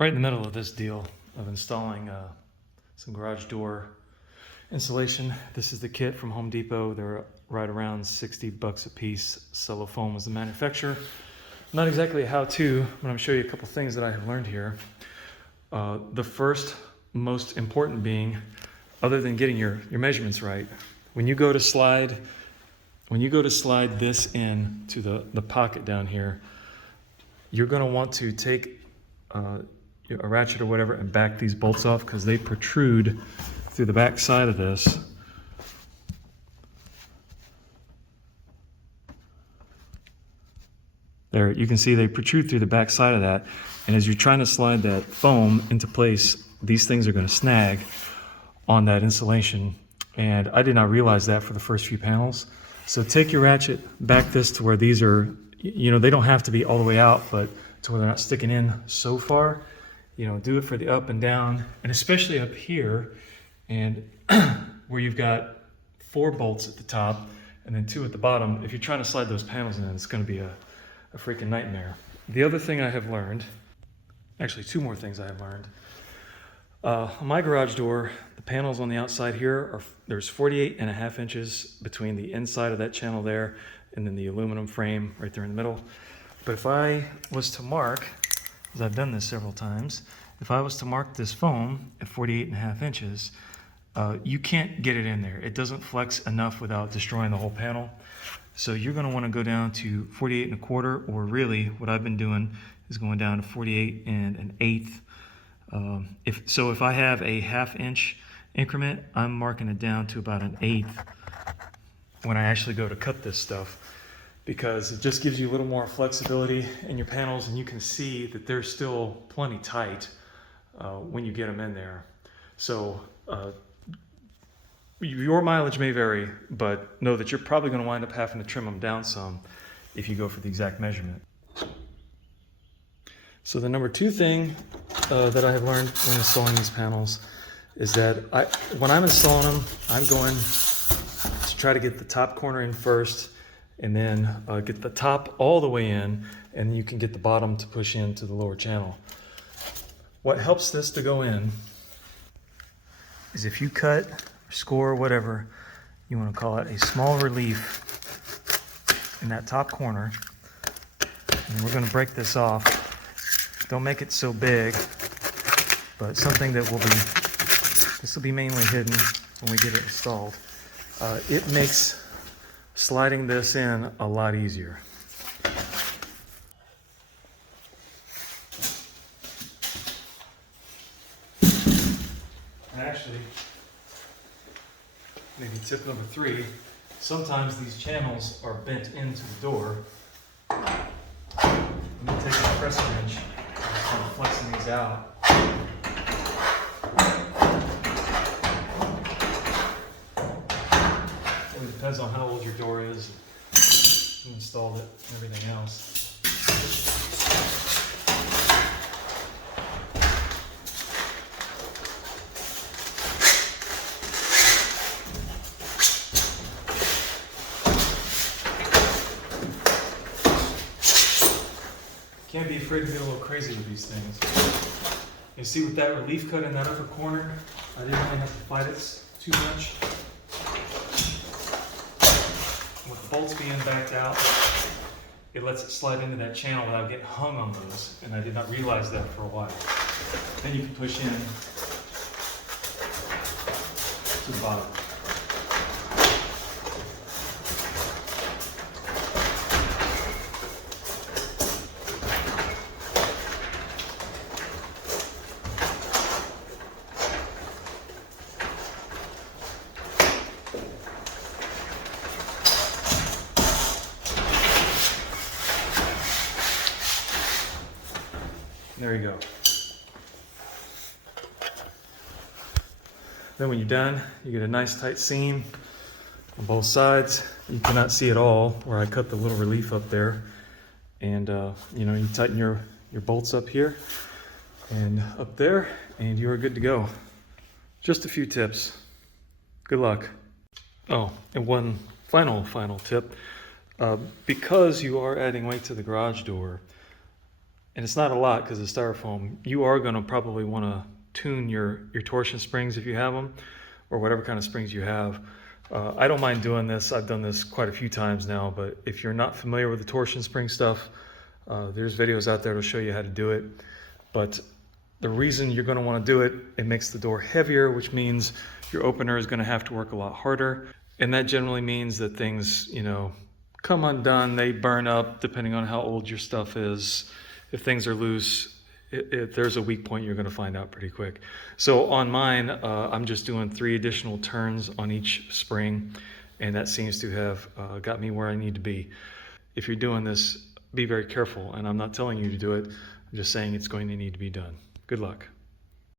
right in the middle of this deal of installing some garage door insulation. This is the kit from Home Depot. They're right around 60 bucks a piece. Styrofoam is the manufacturer. Not exactly a how-to, but I'm going to show you a couple things that I have learned here. The first, most important being, other than getting your measurements right, when you go to slide this in to the pocket down here, you're going to want to take a ratchet or whatever and back these bolts off because they protrude through the back side of this. There, you can see they protrude through the back side of that, and as you're trying to slide that foam into place, these things are going to snag on that insulation, and I did not realize that for the first few panels. So take your ratchet, back this to where these are, they don't have to be all the way out, but to where they're not sticking in so far. Do it for the up and down, and especially up here, and where you've got 4 bolts at the top and then 2 at the bottom. If you're trying to slide those panels in, it's going to be a freaking nightmare. The other thing I have learned, actually 2 more things I have learned. On my garage door, the panels on the outside here, there's 48.5 inches between the inside of that channel there and then the aluminum frame right there in the middle. But if I was to mark, as I've done this several times, if I was to mark this foam at 48.5 inches, you can't get it in there. It doesn't flex enough without destroying the whole panel. So you're going to want to go down to 48.25, or really what I've been doing is going down to 48 1/8. If I have a 1/2 inch increment, I'm marking it down to about 1/8 when I actually go to cut this stuff, because it just gives you a little more flexibility in your panels, and you can see that they're still plenty tight when you get them in there. So your mileage may vary, but know that you're probably going to wind up having to trim them down some if you go for the exact measurement. So the number 2 thing that I have learned when installing these panels is that when I'm installing them, I'm going to try to get the top corner in first, and then get the top all the way in, and you can get the bottom to push into the lower channel. What helps this to go in is if you cut, score, whatever you want to call it, a small relief in that top corner, and we're going to break this off. Don't make it so big, but something that this will be mainly hidden when we get it installed. It makes sliding this in a lot easier. Actually, maybe tip number 3, sometimes these channels are bent into the door. Let me take a press wrench and start flexing these out. It depends on how old your door is, who installed it, and everything else. Can't be afraid to get a little crazy with these things. You see, with that relief cut in that upper corner, I didn't really have to fight it too much. With the bolts being backed out, it lets it slide into that channel without getting hung on those, and I did not realize that for a while. Then you can push in to the bottom. There you go. Then when you're done, you get a nice tight seam on both sides. You cannot see it all where I cut the little relief up there. And you tighten your bolts up here and up there, and you are good to go. Just a few tips. Good luck. Oh, and one final tip. Because you are adding weight to the garage door, And it's not a lot because it's styrofoam. You are going to probably want to tune your torsion springs if you have them, or whatever kind of springs you have. I don't mind doing this. I've done this quite a few times now, but if you're not familiar with the torsion spring stuff, there's videos out there to show you how to do it. But the reason you're going to want to do it, it makes the door heavier, which means your opener is going to have to work a lot harder. And that generally means that things, you know, come undone, they burn up depending on how old your stuff is. If things are loose, if there's a weak point, you're going to find out pretty quick. So on mine, I'm just doing 3 additional turns on each spring, and that seems to have got me where I need to be. If you're doing this, be very careful, and I'm not telling you to do it. I'm just saying it's going to need to be done. Good luck.